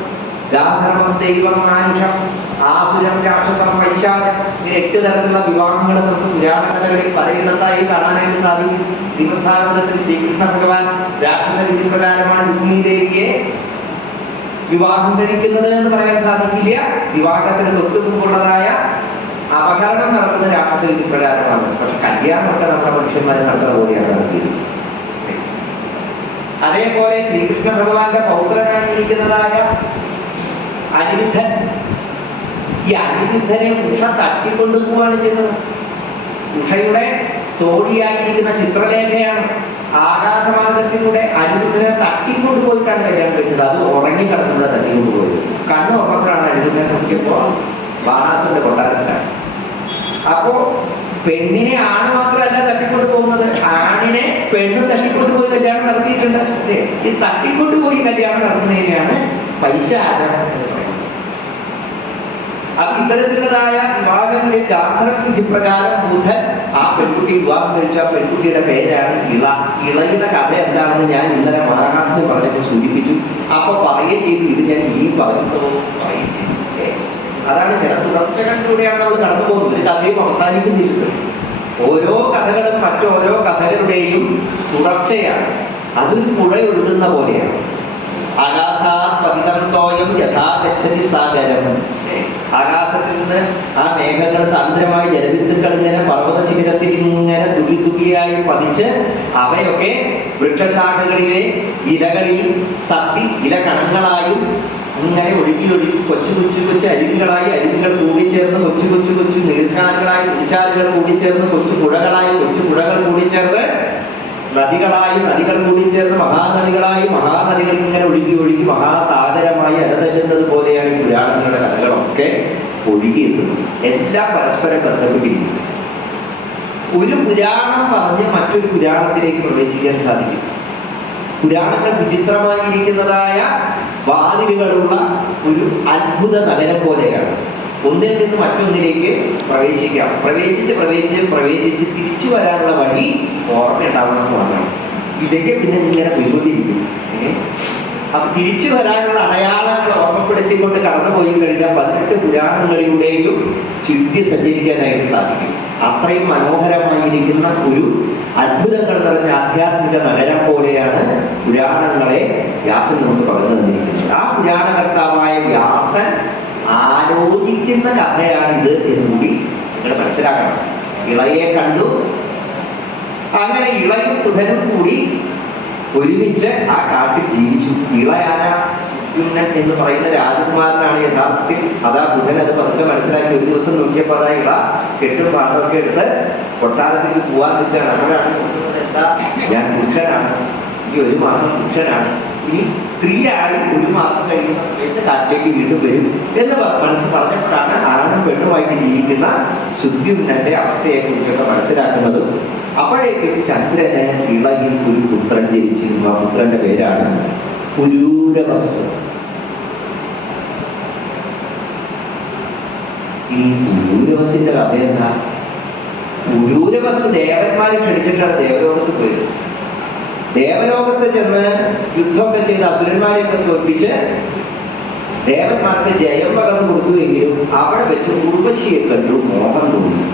ഗാന്ധർവം, ദൈവം, മാനുഷം, ആസുരം, രാക്ഷസം, വൈശാഖം, ഇങ്ങനെ 8 തരത്തിലുള്ള വിവാഹങ്ങൾ നമുക്ക് പുരാണ കഥകളിൽ പലയിടത്തായി കാണാനായിട്ട് സാധിക്കും. ശ്രീമദ്ഭാഗവതത്തിൽ ശ്രീകൃഷ്ണ ഭഗവാൻ രാക്ഷസ വിധി പ്രകാരമാണ് രുക്മിണി ദേവിയെ വിവാഹം കഴിക്കുന്നത് എന്ന് പറയാൻ സാധിക്കില്ല. വിവാഹത്തിന് തൊട്ടു മുമ്പുള്ളതായ അപകരണം നടക്കുന്ന രാക്ഷസ വിധി പ്രകാരമാണ്. പക്ഷെ കല്യാണമൊക്കെ നമ്മുടെ മനുഷ്യന്മാരെ നടത്തുന്ന പോലെയാണ് നടത്തിയത്. അതേപോലെ ശ്രീകൃഷ്ണ ഭഗവാന്റെ പൗത്രനായിരിക്കുന്നതായ അനിരുദ്ധൻ, ഈ അനിരുദ്ധനെ ഉഷ തട്ടിക്കൊണ്ടുപോവാണ് ചെയ്തത്. ഉഷയുടെ തോഴിയായിരിക്കുന്ന ചിത്രലേഖയാണ് ആകാശമാർഗത്തിലൂടെ അനിരുദ്ധനെ തട്ടിക്കൊണ്ടുപോയിട്ടാണ് കല്യാണം കഴിച്ചത്. അത് ഉറങ്ങി കിടക്കുന്നത് തട്ടിക്കൊണ്ടുപോയത്. കണ്ണു ഉറപ്പാണ് അനിരുദ്ധൻ നോക്കിയപ്പോ ബാണാസുരന്റെ കൊട്ടാരത്തിലാണ്. അപ്പോ പെണ്ണിനെ ആണ് മാത്രമല്ല തട്ടിക്കൊണ്ടു പോകുന്നത്, ആണിനെ പെണ്ണ് തട്ടിക്കൊണ്ടുപോയി കല്യാണം നടത്തിയിട്ടുണ്ട്. ഈ തട്ടിക്കൊണ്ടുപോയി കല്യാണം നടത്തുന്നതിനെയാണ് പൈശാചം എന്ന് പറയുന്നത്. അത് ഇത്തരത്തിലുള്ളതായ വിവാഹങ്ങളിൽ ഗാന്ധർവ വിധി പ്രകാരം ബുധൻ ആ പെൺകുട്ടി വിവാഹം കഴിച്ച പെൺകുട്ടിയുടെ പേരാണ് ഇള. ഇളയുടെ കഥ എന്താണെന്ന് ഞാൻ ഇന്നലെ മഹാകാലത്ത് പറഞ്ഞിട്ട് സൂചിപ്പിച്ചു. അപ്പൊ പറയുകയും ചെയ്തു, ഇത് ഞാൻ ഇനിയും പറയുന്നു പറയും ചെയ്തു. അതാണ് ചില തുടർച്ചകളിലൂടെയാണ് നമ്മൾ കടന്നു പോകുന്നത്. ഒരു കഥയും അവസാനിക്കുന്നില്ല. ഓരോ കഥകളും മറ്റോരോ കഥകളുടെയും തുടർച്ചയാണ്. അതൊരു പുഴ ഒഴുകുന്ന പോലെയാണ്. ആകാശാത് പതിതം തോയം യഥാ ഗച്ഛതി സാഗരം. ആകാശത്തിൽ നിന്ന് ആ മേഘങ്ങൾ സാന്ദ്രമായ ജലബിന്ദുക്കൾ ഇങ്ങനെ പർവ്വത ശിഖരത്തിൽ ഇങ്ങനെ തുള്ളി തുള്ളിയായി പതിച്ച് അവയൊക്കെ വൃക്ഷശാഖകളിലെ ഇലകളിൽ തട്ടി ഇല കണങ്ങളായും അങ്ങനെ ഒഴുകി ഒഴുകി കൊച്ചു കൊച്ചു കൊച്ചു അരുവികളായി, അരുവികൾ കൂടിച്ചേർന്ന് കൊച്ചു കൊച്ചു കൊച്ചു നീർച്ചാലുകളായി, നീർച്ചാലുകൾ കൂടിച്ചേർന്ന് കൊച്ചു പുഴകളായി, കൊച്ചു പുഴകൾ കൂടിച്ചേർന്ന് നദികളായി, നദികൾ കൂടിച്ചേർന്ന് മഹാനദികളായി, മഹാനദികൾ ഇങ്ങനെ ഒഴുകി ഒഴുകി മഹാസാഗരമായി അലതല്ലുന്നത് പോലെയാണ് ഈ പുരാണങ്ങളുടെ കഥകളൊക്കെ ഒഴുകിയെത്തുന്നത്. എല്ലാം പരസ്പരം ബന്ധപ്പെട്ടിരിക്കുന്നു. ഒരു പുരാണം പറഞ്ഞ് മറ്റൊരു പുരാണത്തിലേക്ക് പ്രവേശിക്കാൻ സാധിക്കും. പുരാണങ്ങൾ വിചിത്രമായിരിക്കുന്നതായ വാതിലുകളുള്ള ഒരു അത്ഭുത നഗരം പോലെയാണ്. ഒന്നിൽ നിന്ന് മറ്റൊന്നിലേക്ക് പ്രവേശിക്കാം. പ്രവേശിച്ച് തിരിച്ചു വരാനുള്ള വഴി ഓർമ്മയുണ്ടാവണമെന്ന് പറഞ്ഞു. ഇതൊക്കെ പിന്നെ ഇങ്ങനെ വിരോധിക്കും. അപ്പൊ തിരിച്ചു വരാനുള്ള അടയാളങ്ങൾ ഓർമ്മപ്പെടുത്തിക്കൊണ്ട് കടന്നുപോയി കഴിഞ്ഞാൽ 18 പുരാണങ്ങളിലൂടെയും ചുറ്റി സഞ്ചരിക്കാനായിട്ട് സാധിക്കും. അത്രയും മനോഹരമായിരിക്കുന്ന ഒരു അത്ഭുതങ്ങൾ നിറഞ്ഞ ആധ്യാത്മിക നഗരം പോലെയാണ് പുരാണങ്ങളെ വ്യാസൻ നമുക്ക് പറഞ്ഞു തന്നിരിക്കുന്നത്. ആ പുരാണകർത്താവായ വ്യാസൻ ആലോചിക്കുന്ന കഥയാണിത് എന്നുകൂടി നിങ്ങൾ മനസ്സിലാക്കണം. ഇളയെ കണ്ടു. അങ്ങനെ ഇളയും ബുധനും കൂടി ഒരുമിച്ച് ആ കാട്ടിൽ ജീവിച്ചു. ഇളയാന സുദ്യുമ്നൻ എന്ന് പറയുന്ന രാജകുമാരനാണ് യഥാർത്ഥത്തിൽ. അതാ ബുധൻ അത് പതുക്കെ മനസ്സിലാക്കി. ഒരു ദിവസം നോക്കിയപ്പോൾ അതാ ഇള കെട്ടും പാണ്ടൊക്കെ എടുത്ത് കൊട്ടാരത്തിലേക്ക് പോവാൻ നിൽക്കുകയാണ്. അവരാണ് എന്താ, ഞാൻ പുരുഷനാണ്, ഈ 1 മാസം പുരുഷനാണ്, ഇനി സ്ത്രീയായി 1 മാസം കഴിയുന്ന സമയത്ത് കാട്ടിലേക്ക് വീണ്ടും വരും എന്ന് മനസ്സ് പറഞ്ഞപ്പോഴാണ് ആണും പെണ്ണുമായിട്ട് ജീവിക്കുന്ന സുദ്യുമ്നന്റെ അവസ്ഥയെ കുറിച്ചൊക്കെ മനസ്സിലാക്കുന്നതും. അപ്പോഴേക്കും ചന്ദ്രന് ഇളയിൽ ഒരു പുത്രൻ ജനിച്ചിരുന്നു. ആ പുത്രന്റെ പേരാണ് പുരൂരവസ്. ഈ പുരൂരവസിന്റെ കഥ എന്താ? പുരൂരവസ് ദേവന്മാരെ ക്ഷണിച്ചിട്ടാണ് ദേവലോകത്ത് പോയത്. ദേവലോകത്ത് ചെന്ന് യുദ്ധമൊക്കെ ചെയ്ത് അസുരന്മാരെയൊക്കെ തോൽപ്പിച്ച് ദേവന്മാർക്ക് ജയം പകർന്നു കൊടുത്തുവെങ്കിലും അവിടെ വെച്ച് ഉർവശിയെ കണ്ടു മോഹം തോന്നി.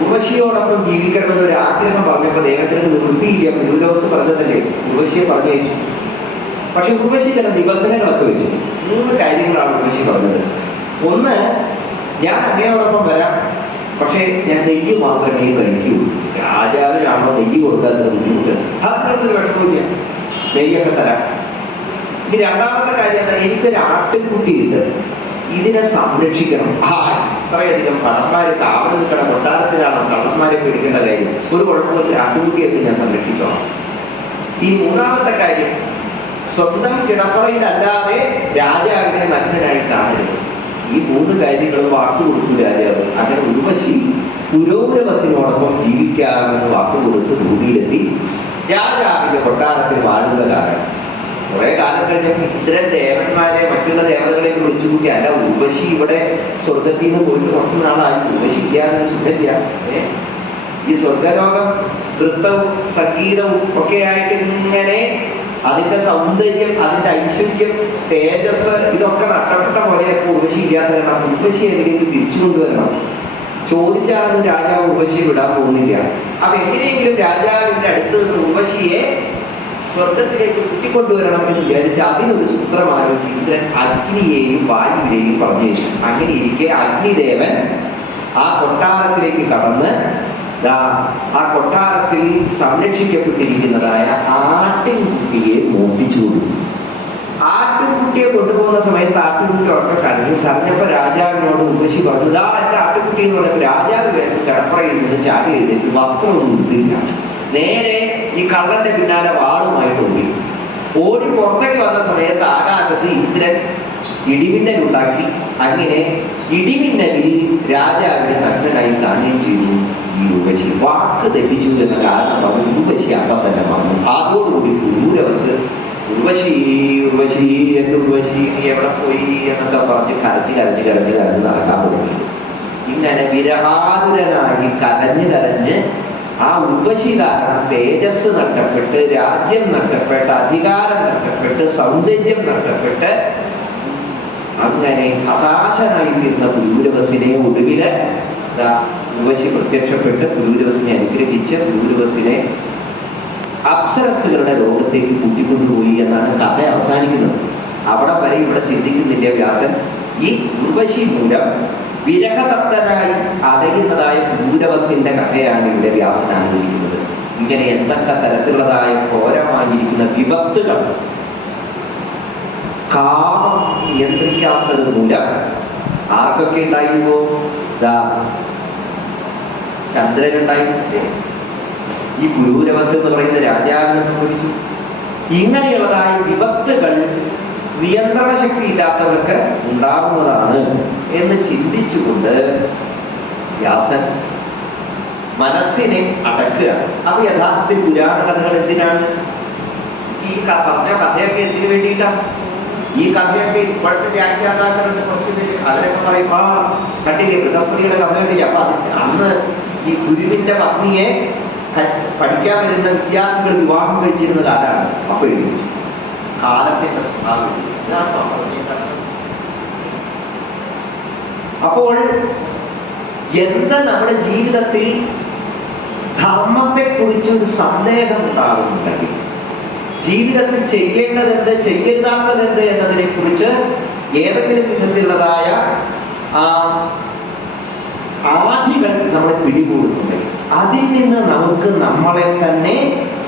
ഉർവശിയോടൊപ്പം ജീവിക്കണമെന്നൊരു ആഗ്രഹം പറഞ്ഞപ്പോൾ ദേവത്തിന് നിവൃത്തിയില്ല. പുരൂരവസ് പറഞ്ഞതല്ലേ, ഉർവശിയെ പറഞ്ഞു വെച്ചു. പക്ഷെ ഉർവശി ചില നിബന്ധനകളൊക്കെ വെച്ചു. 3 കാര്യങ്ങളാണ് ഉർവശി പറഞ്ഞത്. ഒന്ന്, ഞാൻ അങ്ങയോടൊപ്പം വരാം, പക്ഷേ ഞാൻ നെയ്യ് മാത്രമേ കഴിക്കൂ. രാജാവിനാണോ നെയ്യ് കൊടുക്കാത്ത ബുദ്ധിമുട്ട്? അത്രയൊന്നും കുഴപ്പമില്ല, നെയ്യൊക്കെ തരാം. ഇനി രണ്ടാമത്തെ കാര്യം എന്താ, എനിക്കൊരു ആട്ടിൻകുട്ടിയുണ്ട്, ഇതിനെ സംരക്ഷിക്കണം. ഇത്രയധികം കള്ളന്മാരെ കാവൽ നിൽക്കണം, കൊട്ടാരത്തിലാണോ കള്ളന്മാരെ പിടിക്കേണ്ട കാര്യം? ഒരു കുഴപ്പമില്ല, ആട്ടുകുട്ടിയൊക്കെ ഞാൻ സംരക്ഷിക്കണം. ഈ മൂന്നാമത്തെ കാര്യം, സ്വന്തം കിടപ്പറയിലല്ലാതെ രാജാവിനെ നഗ്നനായി കാണരുത്. ഈ 3 കാര്യങ്ങളും വാക്കുകൊടുത്തു രാജാവ്. അങ്ങനെ ഉർവശി പുരൂരവസിനോടൊപ്പം ജീവിക്കാമെന്ന് വാക്കുകൊടുത്ത് ഭൂമിയിലെത്തി രാജാവിന്റെ കൊട്ടാരത്തിൽ വാഴുന്ന കാലം. കുറെ കാലം കഴിഞ്ഞപ്പോൾ ഇത്തരം ദേവന്മാരെ മറ്റുള്ള ദേവതകളെ വിളിച്ചു കൂട്ടി. അല്ല, ഉർവശി ഇവിടെ സ്വർഗത്തിൽ നിന്ന് പോയിട്ട് കുറച്ച് നാളായി. ഉർവശി ഇല്ലാതെ സുഖമില്ല. ഈ സ്വർഗലോകം നൃത്തവും സംഗീതവും ഒക്കെ ആയിട്ട് ഇങ്ങനെ അതിന്റെ സൗന്ദര്യം, അതിന്റെ ഐശ്വര്യം തേജസ്, ഇതൊക്കെ നഷ്ടപ്പെട്ട പോലെ ഉർവശി ഇല്ലാത്ത കാരണം ഉർവശി എങ്ങനെയെങ്കിലും തിരിച്ചു കൊണ്ടുവരണം. ചോദിച്ചാലൊന്നും രാജാവ് ഉർവശിയെ വിടാൻ പോകുന്നില്ല. അപ്പൊ എങ്ങനെയെങ്കിലും രാജാവിന്റെ അടുത്ത് നിന്ന് ഉർവശിയെ സ്വർഗത്തിലേക്ക് കൂട്ടിക്കൊണ്ടുവരണം എന്ന് വിചാരിച്ച് അതിനൊരു സൂത്രം ആലോചിച്ച് ഇന്ദ്രൻ അഗ്നിയെയും വായുവിനെയും പറഞ്ഞു. അങ്ങനെ ഇരിക്കെ അഗ്നിദേവൻ ആ കൊട്ടാരത്തിലേക്ക് കടന്ന് ആ കൊട്ടാരത്തിൽ സംരക്ഷിക്കപ്പെട്ടിരിക്കുന്നതായ ആട്ടിൻകുട്ടിയെ മോഷ്ടിച്ചു കൊടുത്തു. ആട്ടിൻകുട്ടിയെ കൊണ്ടുപോകുന്ന സമയത്ത് ആട്ടിൻകുട്ടിയൊക്കെ കരഞ്ഞപ്പോ രാജാവിനോട് ഉർവശി പറഞ്ഞു, ഇതാ എന്റെ ആട്ടിൻകുട്ടി എന്ന് പറഞ്ഞപ്പോൾ രാജാവ് വേഗം കിടപ്പറയിൽ നിന്ന് ചാടി എഴുന്നേറ്റ് വസ്ത്രമൊന്നും എടുത്തില്ല. നേരെ ഈ കള്ളന്റെ പിന്നാലെ വാളുമായിട്ട് ഓടി പുറത്തേക്ക് വന്ന സമയത്ത് ആകാശത്ത് ഇന്ദ്രൻ ഇടിമിന്നലുണ്ടാക്കി. അങ്ങനെ ഇടിമിന്നലിൽ രാജാവിനെ നഗ്നനായി കാണുകയും ചെയ്തു. ഈ ഉർവശി വാക്ക് തെറ്റിച്ചു എന്ന കാരണം പറഞ്ഞു ഉർവശി അപ്പം തന്നെ വന്നു. അതോടുകൂടി പുരൂരവസ് ഉർവശി ഉർവശി എന്റെ ഉർവശി നീ എവിടെ പോയി എന്നൊക്കെ പറഞ്ഞ് കരഞ്ഞ് നടക്കാൻ തുടങ്ങി. ഇങ്ങനെ വിരഹാതുരനായി കരഞ്ഞ് ആ ഉർവശി കാരണം തേജസ് നഷ്ടപ്പെട്ട്, രാജ്യം നഷ്ടപ്പെട്ട്, അധികാരം നഷ്ടപ്പെട്ട്, സൗന്ദര്യം നഷ്ടപ്പെട്ട് അങ്ങനെ ഹതാശനായി തീർന്ന പുരൂരവസിനെ ഒടുവില് ഉർവശി പ്രത്യക്ഷപ്പെട്ട് പുരൂരവസിനെ അനുഗ്രഹിച്ച് പുരൂരവസിനെ അപ്സരസ്സുകളുടെ ലോകത്തേക്ക് കൂട്ടിക്കൊണ്ടുപോയി എന്നാണ് കഥ അവസാനിക്കുന്നത്. അവിടെ വരെ ഇവിടെ ചിന്തിക്കുന്നില്ല വ്യാസൻ. ഈ ഉർവശി മൂലം വിരഹതപ്തനായി അലയുന്നതായ പുരൂരവസിന്റെ കഥയാണ് ഇവിടെ വ്യാസൻ ആലോചിക്കുന്നത്. ഇങ്ങനെ എന്തൊക്കെ തരത്തിലുള്ളതായ ഘോരമായിരിക്കുന്ന വിപത്തുകൾ കാമം നിയന്ത്രിക്കാത്തത് മൂലം ആർക്കൊക്കെ ഉണ്ടായിരുന്നോ? ചന്ദ്രനുണ്ടായിരുന്നില്ലേ? ഈ പുരൂരവസ് എന്ന് പറയുന്ന രാജാവിനെ സംഭവിച്ചു. ഇങ്ങനെയുള്ളതായ വിപത്തുകൾ നിയന്ത്രണ ശക്തി ഇല്ലാത്തവർക്ക് ഉണ്ടാകുന്നതാണ് എന്ന് ചിന്തിച്ചുകൊണ്ട് വ്യാസൻ മനസ്സിനെ അടക്കുക. അപ്പൊ യഥാർത്ഥത്തിൽ പുരാണ കഥകൾ എന്തിനാണ്? ഈ പറഞ്ഞ കഥയൊക്കെ എന്തിനു വേണ്ടിയിട്ടാണ്? ഈ കഥയൊക്കെ ഇപ്പോഴത്തെ വ്യാഖ്യാതാക്കളുടെ കുറച്ച് പേര് അവരൊക്കെ പറയും, ആ കണ്ടില്ലേ ബൃഹസ്പതിയുടെ കഥ കണ്ടില്ല. അപ്പൊ അന്ന് ഈ ഗുരുവിന്റെ പത്നിയെ പഠിക്കാൻ വരുന്ന വിദ്യാർത്ഥികൾ വിവാഹം കഴിച്ചിരുന്ന കാലമാണ്. അപ്പൊ കാലത്തിന്റെ സ്വഭാവം. അപ്പോൾ എന്താ നമ്മുടെ ജീവിതത്തിൽ ധർമ്മത്തെ കുറിച്ചൊരു സന്ദേഹം ഉണ്ടാകുന്നുണ്ടെങ്കിൽ, ജീവിതത്തിൽ ചെയ്യേണ്ടതെന്ത് ചെയ്യരുതാത്തതെന്ത് എന്നതിനെ കുറിച്ച് ഏതെങ്കിലും വിധത്തിലുള്ളതായ ആധികൾ നമ്മളെ പിടികൂടുന്നുണ്ടെങ്കിൽ അതിൽ നിന്ന് നമുക്ക് നമ്മളെ തന്നെ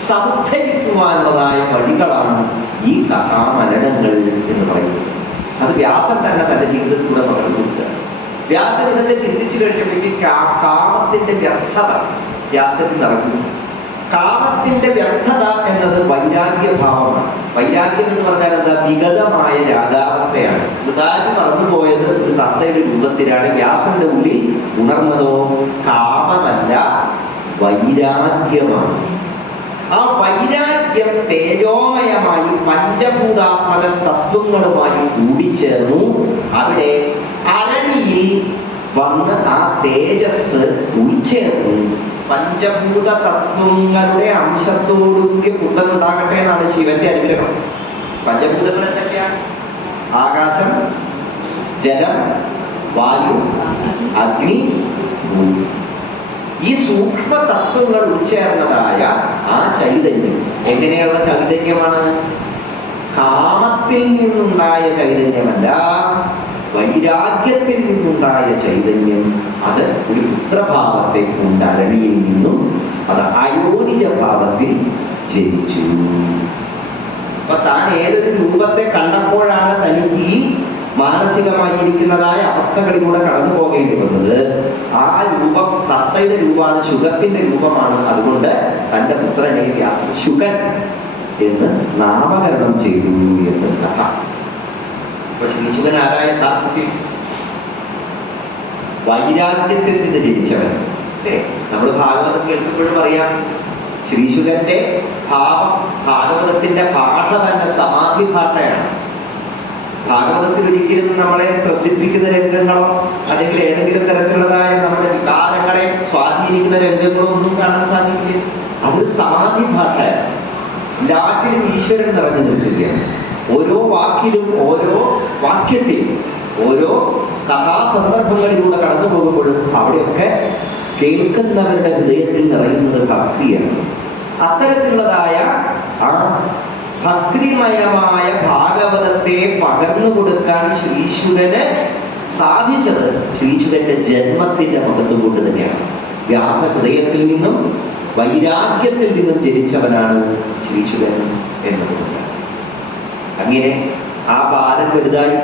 സമുദ്ധരിക്കുവാനുള്ളതായ വഴികളാണ് ഈ കഥാമനനങ്ങൾ എന്ന് പറയുന്നത്. അത് വ്യാസൻ തന്നെ തന്റെ ജീവിതത്തിലൂടെ പകർന്നു കൊടുക്കുക. വ്യാസൻ ഇതൊക്കെ ചിന്തിച്ചു കഴിഞ്ഞപ്പോഴേക്ക് കാമത്തിന്റെ വ്യർത്ഥത വ്യാസത്തിൽ നടക്കുന്നു. കാമത്തിന്റെ വ്യർത്ഥത എന്നത് വൈരാഗ്യഭാവമാണ്. വൈരാഗ്യം എന്ന് പറഞ്ഞാൽ എന്താ? വിഗതമായ രാഗാവസ്ഥയാണ്. മൃതാജ് മറന്നുപോയത് ഒരു തത്തയുടെ രൂപത്തിലാണ്. വ്യാസന്റെ ഉള്ളിൽ ഉണർന്നതോ കാമമല്ല, വൈരാഗ്യമാണ്. ആ വൈരാഗ്യം തേജോമയമായി പഞ്ചഭൂതാത്മക തത്വങ്ങളുമായി കൂടിച്ചേർന്നു. അവിടെ അരണിയിൽ വന്ന് ആ തേജസ് ഉൾച്ചേർന്നു. പഞ്ചഭൂത തത്വങ്ങളുടെ അംശത്തോടുകൂടിയ പുത്രനുണ്ടാകട്ടെ എന്നാണ് ശിവന്റെ അനുഗ്രഹം. പഞ്ചഭൂതങ്ങൾ എന്തൊക്കെയാണ്? ആകാശം, ജലം, വായു, അഗ്നി, ഭൂമി. ഈ സൂക്ഷ്മ തത്വങ്ങൾ ഉൾച്ചേർന്നതായ ആ ചൈതന്യം എങ്ങനെയുള്ള ചൈതന്യമാണ്? കാമത്തിൽ നിന്നുണ്ടായ ചൈതന്യമല്ല, വൈരാഗ്യത്തിൽ നിന്നുണ്ടായ ചൈതന്യം. അത് ഒരു പുത്രഭാവത്തെ കൊണ്ട് അരണിയിൽ നിന്നും അത് അയോനിജ ഭാവത്തിൽ ജനിച്ചു. അപ്പൊ താൻ ഏതൊരു രൂപത്തെ കണ്ടപ്പോഴാണ് തനിക്ക് ഈ മാനസികമായിരിക്കുന്നതായ അവസ്ഥകളിലൂടെ കടന്നു പോകേണ്ടി വന്നത്. ആ രൂപം തത്തയുടെ രൂപമാണ്, ശുഗത്തിന്റെ രൂപമാണ്. അതുകൊണ്ട് തന്റെ പുത്രനെ ശുഗൻ എന്ന് നാമകരണം ചെയ്തു എന്ന് കഥ. അപ്പൊ ശ്രീശുഗൻ ആരായ? യഥാർത്ഥത്തിൽ വൈരാഗ്യത്തിൽ നിന്ന് ജനിച്ചവൻ. നമ്മൾ ഭാഗവതം കേൾക്കുമ്പോഴും പറയാം, ശ്രീശുഗന്റെ ഭാവം, ഭാഗവതത്തിന്റെ ഭാഷ തന്നെ സമാധി ഭാഷയാണ്. ഭാഗവതത്തിൽ ഒരിക്കലും നമ്മളെ ത്രസിപ്പിക്കുന്ന രംഗങ്ങളോ അല്ലെങ്കിൽ ഏതെങ്കിലും തരത്തിലുള്ളതായ നമ്മുടെ വികാരങ്ങളെ സ്വാധീനിക്കുന്ന രംഗങ്ങളോ ഒന്നും കാണാൻ സാധിക്കില്ല. അതൊരു സമാധി ഭാഷയാണ്. എല്ലാറ്റിലും ഈശ്വരൻ നിറഞ്ഞു നിൽക്കുകയാണ്. ഓരോ വാക്കിലും ഓരോ വാക്യത്തിലും ഓരോ കഥാസന്ദർഭങ്ങളിലൂടെ കടന്നു പോകുമ്പോഴും അവിടെയൊക്കെ കേൾക്കുന്നവരുടെ ഹൃദയത്തിൽ നിറയുന്നത് ഭക്തിയാണ്. അത്തരത്തിലുള്ളതായ ആ ഭക്തിമയമായ ഭാഗവതത്തെ പകർന്നു കൊടുക്കാൻ ശ്രീശുകന് സാധിച്ചത് ശ്രീശുകന്റെ ജന്മത്തിന്റെ മഹത്വം കൊണ്ട് തന്നെയാണ്. വ്യാസഹൃദയത്തിൽ നിന്നും വൈരാഗ്യത്തിൽ നിന്നും ജനിച്ചവനാണ് ശ്രീശുകൻ എന്നതുകൊണ്ട്. അങ്ങനെ ആ ബാലൻ വലുതായി.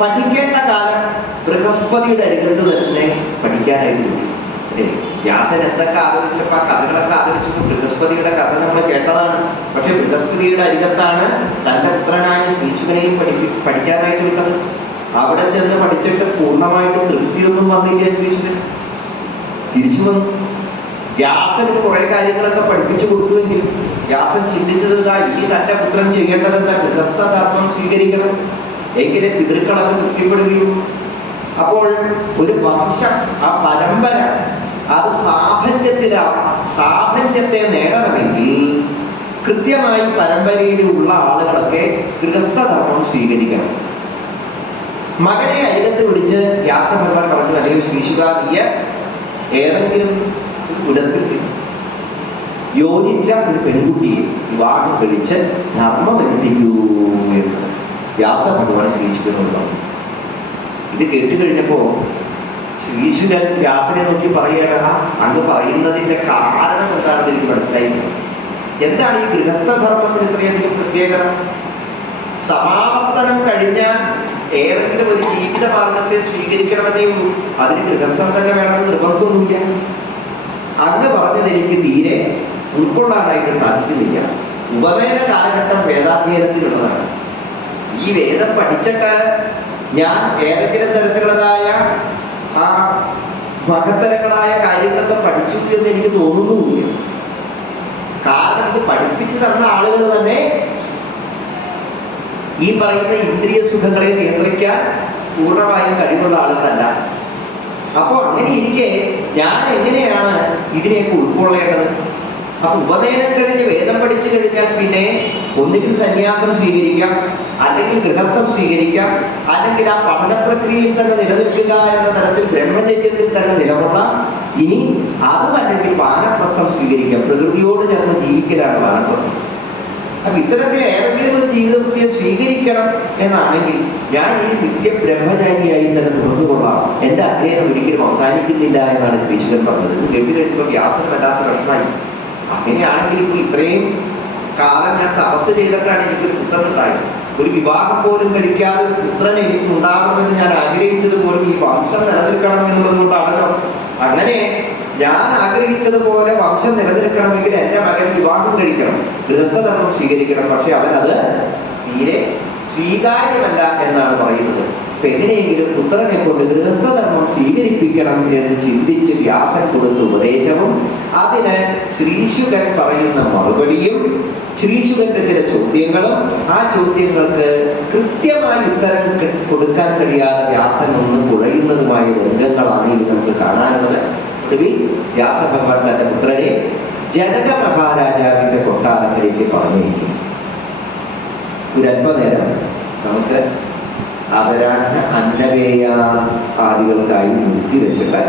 പഠിക്കേണ്ട കാലം ബൃഹസ്പതിയുടെ അരികത്ത് തന്നെ പഠിക്കാനായിട്ട് കിട്ടി. വ്യാസൻ എന്തൊക്കെ ആലോചിച്ചപ്പോ ആ കഥകളൊക്കെ ആലോചിച്ചപ്പോൾ ബൃഹസ്പതിയുടെ കഥ നമ്മൾ കേട്ടതാണ്. പക്ഷെ ബൃഹസ്പതിയുടെ അരികത്താണ് തന്റെ പുത്രനായ ശ്രീശുകനെയും പഠിക്കാനായിട്ട് വിട്ടത്. അവിടെ ചെന്ന് പഠിച്ചിട്ട് പൂർണ്ണമായിട്ടും തൃപ്തിയൊന്നും വന്നില്ല ശ്രീശുകൻ. തിരിച്ചു വന്നു. വ്യാസന് കുറെ കാര്യങ്ങളൊക്കെ പഠിപ്പിച്ചു കൊടുത്തുവെങ്കിലും വ്യാസൻ ചിന്തിച്ചത് ഇനി തന്റെ പുത്രൻ ചെയ്യേണ്ടത് എന്താ? ഗൃഹസ്ഥധർമ്മം സ്വീകരിക്കണം, എങ്കിലെ പിതൃക്കളൊക്കെ തൃപ്തിപ്പെടുകയുള്ളൂ. അപ്പോൾ ഒരു വംശം, ആ പരമ്പര അത് സാഫല്യത്തെ നേടണമെങ്കിൽ കൃത്യമായി പരമ്പരയിലുള്ള ആളുകളൊക്കെ ഗൃഹസ്ഥധർമ്മം സ്വീകരിക്കണം. മകനെ അരികത്ത് വിളിച്ച് വ്യാസഭഗവാൻ പറഞ്ഞു, അല്ലെങ്കിൽ ശ്രീശുക നീയ ഏതെങ്കിലും ഇടത്തിൽ യോജിച്ച ഒരു പെൺകുട്ടിയെ വിവാഹം കഴിച്ച് ധർമ്മം എത്തിക്കൂ എന്ന് വ്യാസഭഗവാൻ ശ്രീശുകനോട് പറഞ്ഞു. ഇത് കേട്ടുകഴിഞ്ഞപ്പോ ശ്രീശുകൻ വ്യാസനെ നോക്കി പറയുകയാണ്, അങ്ങ് പറയുന്നതിന്റെ കാരണം എന്താണെന്ന് എനിക്ക് മനസ്സിലായില്ല. എന്താണ് ഈ ഗൃഹസ്ഥധർമ്മത്തിന് ഇത്രയധികം പ്രത്യേകത? സമാവർത്തനം കഴിഞ്ഞാൽ ഏതെങ്കിലും ഒരു ജീവിത മാർഗത്തെ സ്വീകരിക്കണമെന്നേ ഉള്ളൂ. അതിന് ഗൃഹസ്ഥം തന്നെ വേണമെന്ന് നിർബന്ധമൊന്നുമില്ല. അങ്ങ് പറഞ്ഞത് എനിക്ക് തീരെ ഉൾക്കൊള്ളാനായിട്ട് സാധിക്കുന്നില്ല. ഉപനയന കാലഘട്ടം വേദാധ്യയനത്തിലുള്ളതാണ്. ഈ വേദം പഠിച്ചിട്ട് ഞാൻ ഏതെങ്കിലും തരത്തിലുള്ളതായ ആ മഹത്തരങ്ങളായ കാര്യങ്ങളൊക്കെ പഠിച്ചു എന്ന് എനിക്ക് തോന്നുന്നുമില്ല. കാരണം ഇത് പഠിപ്പിച്ചു തന്ന ആളുകൾ തന്നെ ഈ പറയുന്ന ഇന്ദ്രിയ സുഖങ്ങളെ നിയന്ത്രിക്കാൻ പൂർണ്ണമായും കഴിവുള്ള ആളുകളല്ല. അപ്പോ അങ്ങനെ ഇരിക്കെ ഞാൻ എങ്ങനെയാണ് ഇതിനെയൊക്കെ ഉൾക്കൊള്ളേണ്ടത്? അപ്പൊ ഉപനയനം കഴിഞ്ഞ് വേദം പഠിച്ചു കഴിഞ്ഞാൽ പിന്നെ ഒന്നുകിൽ സന്യാസം സ്വീകരിക്കാം, അല്ലെങ്കിൽ ഗൃഹസ്ഥം സ്വീകരിക്കാം, അല്ലെങ്കിൽ ആ പഠന പ്രക്രിയയിൽ തന്നെ നിലനിൽക്കുക എന്ന തരത്തിൽ ബ്രഹ്മചര്യത്തിൽ തന്നെ നിലകൊള്ളാം. ഇനി അതുമല്ലെങ്കിൽ വാനപ്രസ്ഥം സ്വീകരിക്കാം. പ്രകൃതിയോട് ചേർന്ന് ജീവിക്കലാണ് വാനപ്രസ്ഥം. അപ്പൊ ഇത്തരത്തിൽ ഏതെങ്കിലും ഒരു ജീവിതത്തെ സ്വീകരിക്കണം എന്നാണെങ്കിൽ ഞാൻ ഈ നിത്യ ബ്രഹ്മചാരിയായി തന്നെ തുടർന്നു കൊള്ളാം. എന്റെ അധ്യയനം ഒരിക്കലും അവസാനിക്കുന്നില്ല എന്നാണ് ശ്രീശുകൻ പറഞ്ഞത്. ഇത് കേട്ടുകഴിഞ്ഞപ്പോൾ വ്യാസൻ വല്ലാത്ത പ്രശ്നമായി. അങ്ങനെയാണെങ്കിൽ ഇപ്പൊ ഇത്രയും കാലം ഞാൻ തപസ് ചെയ്തിട്ടാണ് എനിക്കൊരു പുത്രൻ ഉണ്ടായത്. ഒരു വിവാഹം പോലും കഴിക്കാതെ പുത്രൻ എനിക്ക് ഉണ്ടാകണമെന്ന് ഞാൻ ആഗ്രഹിച്ചത് പോലും ഈ വംശം നിലനിൽക്കണം എന്നുള്ളത് കൊണ്ടാണല്ലോ. അങ്ങനെ ഞാൻ ആഗ്രഹിച്ചതുപോലെ വംശം നിലനിൽക്കണമെങ്കിൽ എന്റെ മകൻ വിവാഹം കഴിക്കണം, ഗൃഹസ്ഥധർമ്മം സ്വീകരിക്കണം. പക്ഷെ അവനത് തീരെ സ്വീകാര്യമല്ല എന്നാണ് പറയുന്നത്. അപ്പൊ എങ്ങനെയെങ്കിലും പുത്രനെ കൊണ്ട് ഗൃഹസ്ഥധർമ്മം സ്വീകരിപ്പിക്കണം എന്ന് ചിന്തിച്ച് വ്യാസൻ കൊടുത്ത ഉപദേശവും അതിന് ശ്രീശുകൻ പറയുന്ന മറുപടിയും ശ്രീശുകന്റെ ചില ചോദ്യങ്ങളും ആ ചോദ്യങ്ങൾക്ക് കൃത്യമായി ഉത്തരം കൊടുക്കാൻ കഴിയാതെ വ്യാസൻ ഒന്ന് കുഴയുന്നതുമായ രംഗങ്ങളാണ് ഇത് നമുക്ക് കാണാനുള്ളത്. ഒടുവിൽ വ്യാസഭഗവാൻ തന്റെ പുത്രനെ ജനക മഹാരാജാവിന്റെ കൊട്ടാരത്തിലേക്ക് പറഞ്ഞിരിക്കും. ഒരല്പനേരം നമുക്ക് അപരാഹ്ന അന്നവേയ ആദികൾക്കായി നിർത്തി വെച്ചിട്ട്